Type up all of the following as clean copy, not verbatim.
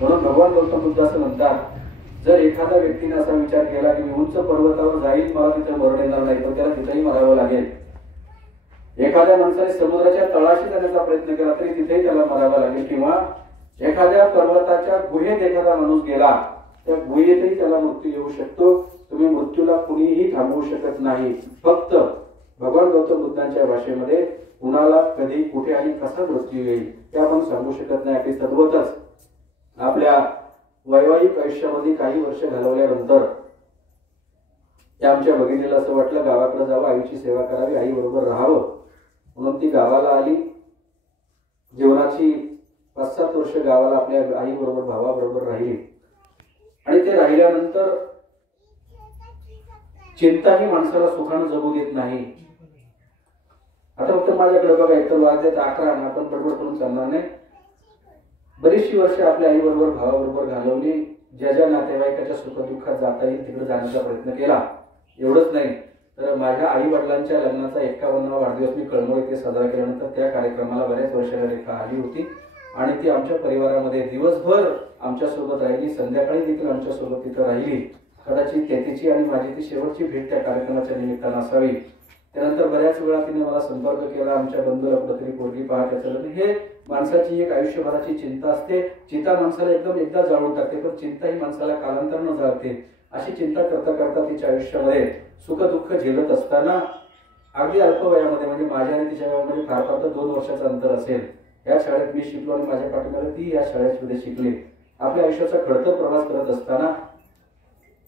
म्हणून भगवान गौतम बुद्ध असं म्हणतात, जर एखाद्या व्यक्तीने असा विचार केला की मी उंच पर्वतावर जाईल, मला तिथे मरण येणार नाही, तर त्याला तिथेही मरावं लागेल. एखाद्या माणसाने समुद्राच्या तळाशी जाण्याचा प्रयत्न केला तरी तिथेही त्याला मरावं लागेल. किंवा एखाद्या पर्वताच्या गुहेत एखादा माणूस गेला, त्या गुहेतही त्याला मृत्यू येऊ शकतो. तुम्ही मृत्यूला कुणीही थांबवू शकत नाही. फक्त भगवान गौतम बुद्धांच्या भाषेमध्ये कुणाला कधी कुठे आणि कसा मृत्यू येईल ते आपण सांगू शकत नाही. आपली तद्वतच आपल्या वैवाहिक आयुष्यामध्ये काही वर्ष घालवल्यानंतर त्या आमच्या भगिनीला असं वाटलं गावाकडे जावं, आईची सेवा करावी, आई बरोबर राहावं, म्हणून ती गावाला आली. जीवनाची 5-7 वर्ष गावाला आपल्या आई बरोबर भावाबरोबर राहिली. आणि ते राहिल्यानंतर चिंताही माणसाला सुखानं जगू देत नाही. आता फक्त माझ्याकडे बघा, एकतर वाजलेत 11 आणि आपण बडबड करून चालणार नाही. बरीचशी वर्ष आपल्या आई बरोबर भावाबरोबर घालवली. ज्या ज्या नातेवाईकाच्या सुखदुःखात जाता येईल तिकडे जाण्याचा प्रयत्न केला. एवढंच नाही तर माझ्या आई वडिलांच्या लग्नाचा 51वा वाढदिवस मी कळमोड येथे साजरा केल्यानंतर त्या कार्यक्रमाला बऱ्याच वर्षाला रेखा आली होती आणि ती आमच्या परिवारामध्ये दिवसभर आमच्यासोबत राहिली. संध्याकाळी देखील आमच्यासोबत तिथं राहिली. कदाचित तिची आणि माझी ती शेवटची भेट त्या कार्यक्रमाच्या निमित्तानं असावी. त्यानंतर बऱ्याच वेळा तिने मला संपर्क केला, आमच्या बंधूला कुठेतरी पोरगी पहा, त्याचं लग्न. हे माणसाची एक आयुष्यभराची चिंता असते. चिंता माणसाला एकदा जाळून टाकते, पण चिंता ही माणसाला कालांतरानं जाळते. अशी चिंता करता करता तिच्या आयुष्यामध्ये सुख दुःख झेलत असताना अगदी अल्प वयामध्ये, म्हणजे माझ्या आणि तिच्या वयामध्ये फार फार 2 वर्षाचं अंतर असेल, या शाळेत मी शिकलो आणि माझ्या पाठीमागे ती या शाळेमध्ये शिकली. आपल्या आयुष्याचा खडतर प्रवास करत असताना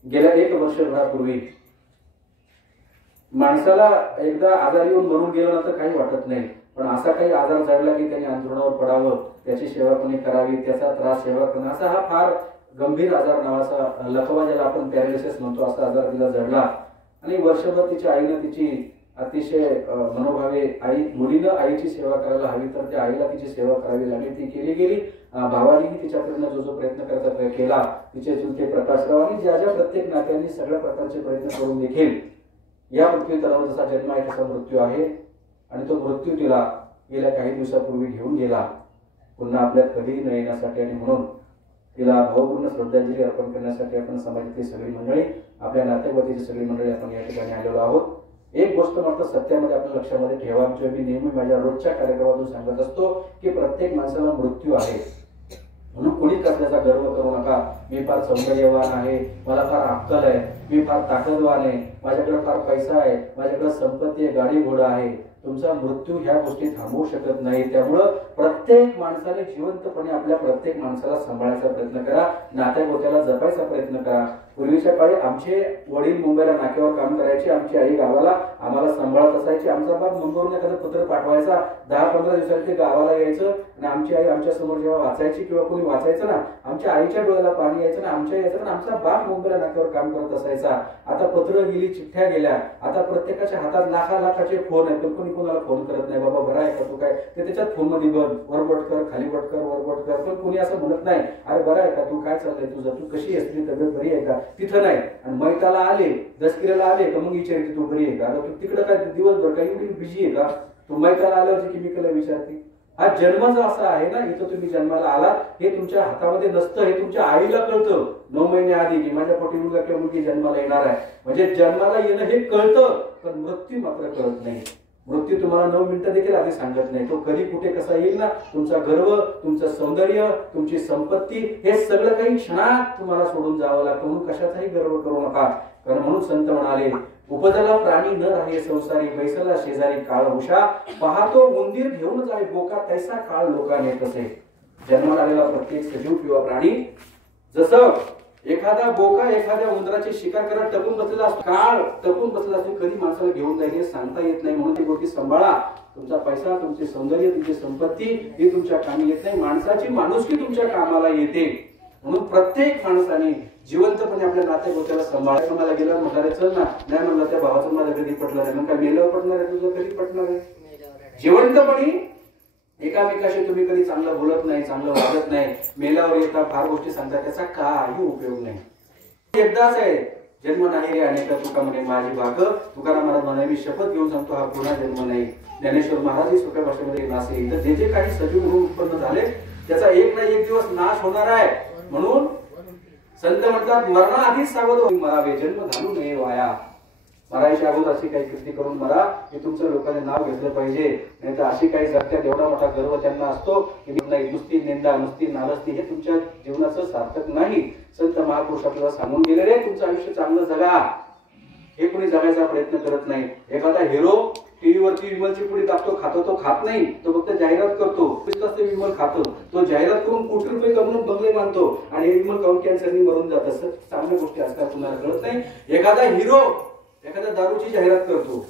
गेल्या 1 वर्षभरापूर्वी माणसाला एकदा आजार येऊन मरून गेलं ना तर काही वाटत नाही, पण असा काही आजार जडला की त्याने अंथरुणावर पडावं, त्याची सेवा कोणी करावी, त्याचा त्रास सेवा करणं, असा हा फार गंभीर आजार नावाचा लकवा ज्याला आपण पॅरालिसिस म्हणतो, असा आजार तिला जडला. आणि वर्षभर तिच्या आईनं तिची अतिशय मनोभावे मुलीनं आईची सेवा करायला हवी तर त्या आईला तिची सेवा करावी लागली. ती केली गेली. भावानीही तिच्याकडनं जो प्रयत्न करायचा केला, तिचे चुलते प्रकाशराव आणि ज्या ज्या प्रत्येक नात्यांनी सगळ्या प्रकारचे प्रयत्न करून देखील या पृथ्वी तलावर जसा जन्म आहे तसा मृत्यू आहे. आणि तो मृत्यू तिला गेल्या काही दिवसापूर्वी घेऊन गेला, पुन्हा आपल्यात कधीही न येण्यासाठी. आणि म्हणून तिला भावपूर्ण श्रद्धांजली अर्पण करण्यासाठी आपण समाजातली सगळी मंडळी, आपल्या नातेवाईकाची सगळी मंडळी आपण या ठिकाणी आलेलो आहोत. एक गोष्ट मात्र सत्यामध्ये आपल्या लक्षामध्ये ठेवा, जो मी नेहमी माझ्या रोजच्या कार्यक्रमातून सांगत असतो की प्रत्येक माणसाला मृत्यू आहे. म्हणून कोणीच असल्याचा गर्व करू नका. मी फार सौंदर्यवान आहे, मला फार अक्कल आहे, मी फार ताकदवान आहे, माझ्याकडे फार पैसा आहे, माझ्याकडे संपत्ती आहे, गाडी घोडा आहे. तुमचा मृत्यू ह्या गोष्टी थांबवू शकत नाही. त्यामुळं प्रत्येक माणसाने जिवंतपणे आपल्या प्रत्येक माणसाला सांभाळायचा प्रयत्न करा, नात्यागोत्याला जपायचा प्रयत्न करा. पूर्वीच्या काळी आमचे वडील मुंबईला नाक्यावर काम करायचे, आमची आई गावाला आम्हाला सांभाळत असायची. आमचा बाप मुंबईवरून एखादं पत्र पाठवायचा, 10-15 दिवसांनी ते गावाला यायचं आणि आमची आई आमच्या समोर जेव्हा वाचायची किंवा कोणी वाचायचं ना, आमच्या आईच्या डोळ्याला पाणी यायचं ना, आमच्या यायचं ना. आमचा बाप मुंबईला नाक्यावर काम करत असायचा. आता पत्र गेली, चिठ्ठ्या गेल्या, आता प्रत्येकाच्या हातात लाखाचे फोन आहेत, पण कोणी कोणाला फोन करत नाही. बाबा बरा आहे का, तू काय, ते त्याच्यात फोन मध्ये बघ, वरबट कर, खाली बट कर, वरबट कर, पण कोणी असं म्हणत नाही अरे बरा आहे का, तू काय चाललंय तुझं, तू कशी आहेस, तुझी तब्येत बरी आहे का, तिथं नाही. आणि मैताला आले, दसकिऱ्याला आले का मग विचारते तू बरी आहे का, तू तिकडे काय दिवसभर काही एवढी बिझी आहे का, तू मैताला आल्यावरची केमिकल विचारते. हा जन्म जो असा आहे ना, इथं तुम्ही जन्माला आलात हे तुमच्या हातामध्ये नसतं, हे तुमच्या आईला कळतं 9 महिने आधी की माझ्या पोटी मुलगा किंवा मुलगी जन्माला येणार आहे. म्हणजे जन्माला येणं हे कळतं, पण मृत्यू मात्र कळत नाही. मृत्यू तुम्हाला 9 मिनिटं देखील आधी सांगत नाही. तो कधी कुठे कसा येईल ना, तुमचा गर्व, तुमचं सौंदर्य, तुमची संपत्ती हे सगळं काही क्षणात तुम्हाला सोडून जावं लागतं. म्हणून कशाचाही गर्व करू नका. कारण म्हणून संत म्हणाले, उपजला प्राणी न राहे संसारी, बैसला शेजारी काळ उषा, पाहतो उंदीर घेऊन जावे बोका, तैसा काळ लोकांनी तसे. जन्माला आलेला प्रत्येक सजीव किंवा प्राणी जसं एखादा बोका एखाद्या उंदराची शिकार करत टपून बसलेला असतो, काळ टपून बसलेला असतो, कधी माणसाला घेऊन जाईल हे सांगता येत नाही. म्हणून ती गोष्टी सांभाळा. तुमचा पैसा, तुमचे सौंदर्य, तुमची संपत्ती ही तुमच्या कामी येत नाही. माणसाची माणुसकी तुमच्या कामाला येते. म्हणून प्रत्येक माणसाने जिवंतपणे आपल्या नातेगोत्याला सांभाळा. तुम्हाला गेला म्हणाले चल ना, नाही म्हणलं त्या भावाचं माझं कधी पटलं नाही, मग काय मेल्यावर पटणार आहे तुझं, कधी पटणार आहे. जिवंतपणी एकामेकाशी तुम्ही कधी चांगलं बोलत नाही, चांगलं वागत नाही, मेल्यावर येता फार गोष्टी सांगता, त्याचा काही उपयोग नाही. एकदाच आहे जन्म नाही रे अनेका तुका म्हणे माझी भाग. तुकाराम महाराज म्हणे मी शपथ घेऊन सांगतो हा पुन्हा जन्म नाही. ज्ञानेश्वर महाराज सोप्या भाषेमध्ये नासे. तर जे जे काही सजीव म्हणून उत्पन्न झाले त्याचा एक ना एक दिवस नाश होणार आहे. म्हणून संत म्हणतात मरणाआधीच सावध मरावे, जन्म घालू नये वाया. मरायच्या अगोदर अशी काही कृती करून मरा की तुमचं लोकांनी नाव घेतलं पाहिजे. नाही तर अशी काही जगत्यात एवढा मोठा गर्व त्यांना असतो की नाही, नुसती निंदा नुसती नालस्ती हे तुमच्या जीवनाचं सार्थक नाही. संत महापुरुष आपल्याला सांगून गेलेले तुमचं आयुष्य चांगलं जगा, हे कोणी जगायचा प्रयत्न करत नाही. एखादा हिरो टीव्हीवरती विमलची पुडी टाकतो, खातो, तो खात नाही, तो फक्त जाहिरात करतो. विमल खातो, तो जाहिरात करून कोटी रुपये कमवून बंगले मानतो आणि हे विमल काउंट कॅन्सरनी मरून जात. असं चांगल्या गोष्टी असतात तुम्हाला कळत नाही. एखादा हिरो एखाद्या दारूची जाहिरात करतो,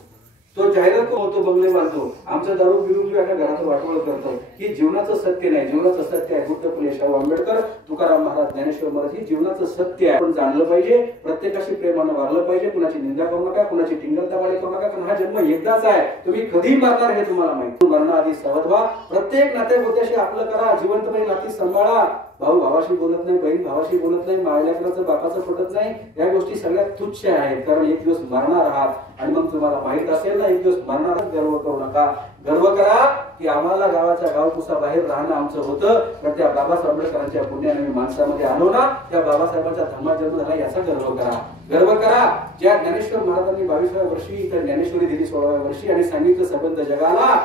तो जाहिरात होतो, बंगले बांधतो, आमचा दारू पिऊन एका घराचं वाटवळ करतो. ही जीवनाचं सत्य नाही. जीवनाचं सत्य आहे बुद्ध फुले शाहू आंबेडकर तुकाराम महाराज ज्ञानेश्वर महाराज, ही जीवनाचं सत्य आहे. आपण जाणलं पाहिजे, प्रत्येकाशी प्रेमानं वागलं पाहिजे. कुणाची निंदा करू नका, कुणाची टिंगलतावाळी करू नका, कारण हा जन्म एकदाच आहे. तुम्ही कधी मरणार हे तुम्हाला माहिती. मरणाआधी सावध व्हा. प्रत्येक नातेगोत्याशी आपलं करा, जिवंतपणे नाती सांभाळा. भाऊ भावाशी बोलत नाही, बहीण भावाशी बोलत नाही, मायलेकराचं बापाचं पटत नाही, या गोष्टी सगळ्यात तुच्छ आहेत. कारण एक दिवस मरणार आहात आणि मग तुम्हाला माहित असेल ना एक दिवस मरणार. गर्व करू नका. गर्व करा की आम्हाला गावाच्या गावकुसा बाहेर राहणं आमचं होतं, पण त्या बाबासाहेब आंबेडकरांच्या पुण्याने मी माणसामध्ये आलो ना, त्या बाबासाहेबांच्या धर्मात जन्म झाला याचा गर्व करा. गर्व करा. ज्या ज्ञानेश्वर महाराजांनी 22व्या वर्षी तर ज्ञानेश्वरी दिली 16व्या वर्षी आणि सांगितलं संबंध जगाला,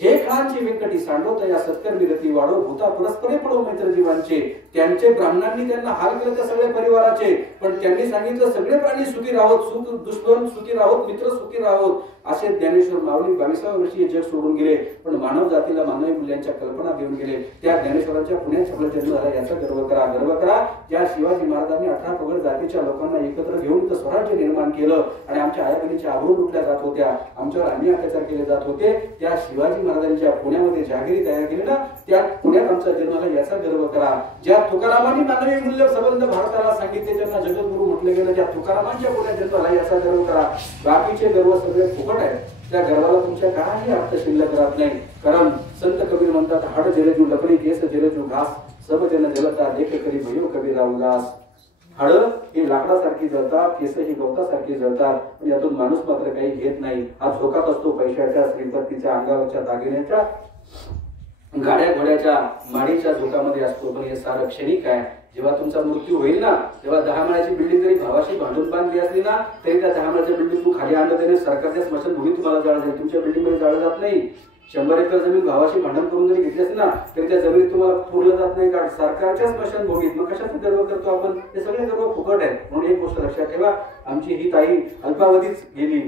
जे खानची व्यंकटी सांडवत या सत्कर्मी गती वाढो, भूता परस्परे पडो मैत्र जीवांचे. त्यांचे ब्राह्मणांनी त्यांना हाल केले त्या सगळ्या परिवाराचे, पण त्यांनी सांगितलं सगळे प्राणी सुखी राहोत, सुख दुश्मन सुखी राहोत, मित्र सुखी राहोत. असे ज्ञानेश्वर माऊली 22व्या वर्षी जग सोडून गेले, पण मानव जातीला मानवी मूल्यांच्या कल्पना देऊन गेले. त्या ज्ञानेश्वरांच्या पुण्यात आपला जन्म झाला याचा गर्व करा. गर्व करा. ज्या शिवाजी महाराजांनी 18 पगड जातीच्या लोकांना एकत्र घेऊन तर स्वराज्य निर्माण केलं आणि आमच्या आया बहिणीच्या आबरू लुटल्या जात होत्या, आमच्यावर अन्याय अत्याचार केले जात होते, त्या शिवाजी महाराजांच्या पुण्यामध्ये जहागिरी तयार केली ना, त्या पुण्यात आमचा जन्म झाला याचा गर्व करा. ज्या तुकारामांनी मानवी मूल्य संबंध भारताला सांगितले, त्यांना जगद्गुरु म्हटले गेलं, त्या तुकारामांच्या पुण्यात जन्म झाला याचा गर्व करा. बाकीचे गर्व सगळे फुकट आहेत. त्या गर्वाला तुमच्या काही अर्थ शिल्लक राहत नाही. कारण संत कबीर म्हणतात हाड जलजू लकडी केस जलजू घास, सब जन जलता देख करी भयो कबीरा उल्हास. हाड ही लाकडासारखी जळतात, केस ही गवतासारखी जळतात, पण यातून माणूस मात्र काही घेत नाही. हा झोकात असतो पैशाच्या, श्रीमंतीच्या, अंगावरच्या दागिन्याच्या, गाड्या घोड्याच्या, माडीच्या झोकामध्ये असतो. पण हे सारं क्षणिक आहे. जेव्हा तुमचा मृत्यू होईल ना, तेव्हा 10 माळ्याची बिल्डिंग जरी भावाशी भांडून बांधली असली ना, तरी त्या 10 माळ्याच्या बिल्डिंग तू खाली आणलं तरी सरकारच्या स्मशानभूमीत तुम्हाला जाळं जाईल. तुमच्या बिल्डिंग मध्ये जाळं जात नाही. 100 एकर जमीन भावाशी भांडण करून जरी घेतली असली ना, तरी त्या जमिनीत तुम्हाला पुरलं जात नाही, कारण सरकारच्या स्मशानभूमीत. मग कशाचा गर्व करतो आपण? हे सगळे गर्व फुकट आहेत. म्हणून एक गोष्ट लक्षात ठेवा, आमची ही ताई अल्पावधीच गेली,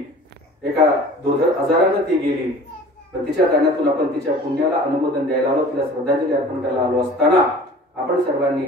एका दुर्धर आजारानं ती गेली, पण तिच्या दाण्यातून आपण तिच्या पुण्याला अनुमोदन द्यायला आलो, तिला श्रद्धांजली अर्पण करायला आलो असताना आपण सर्वांनी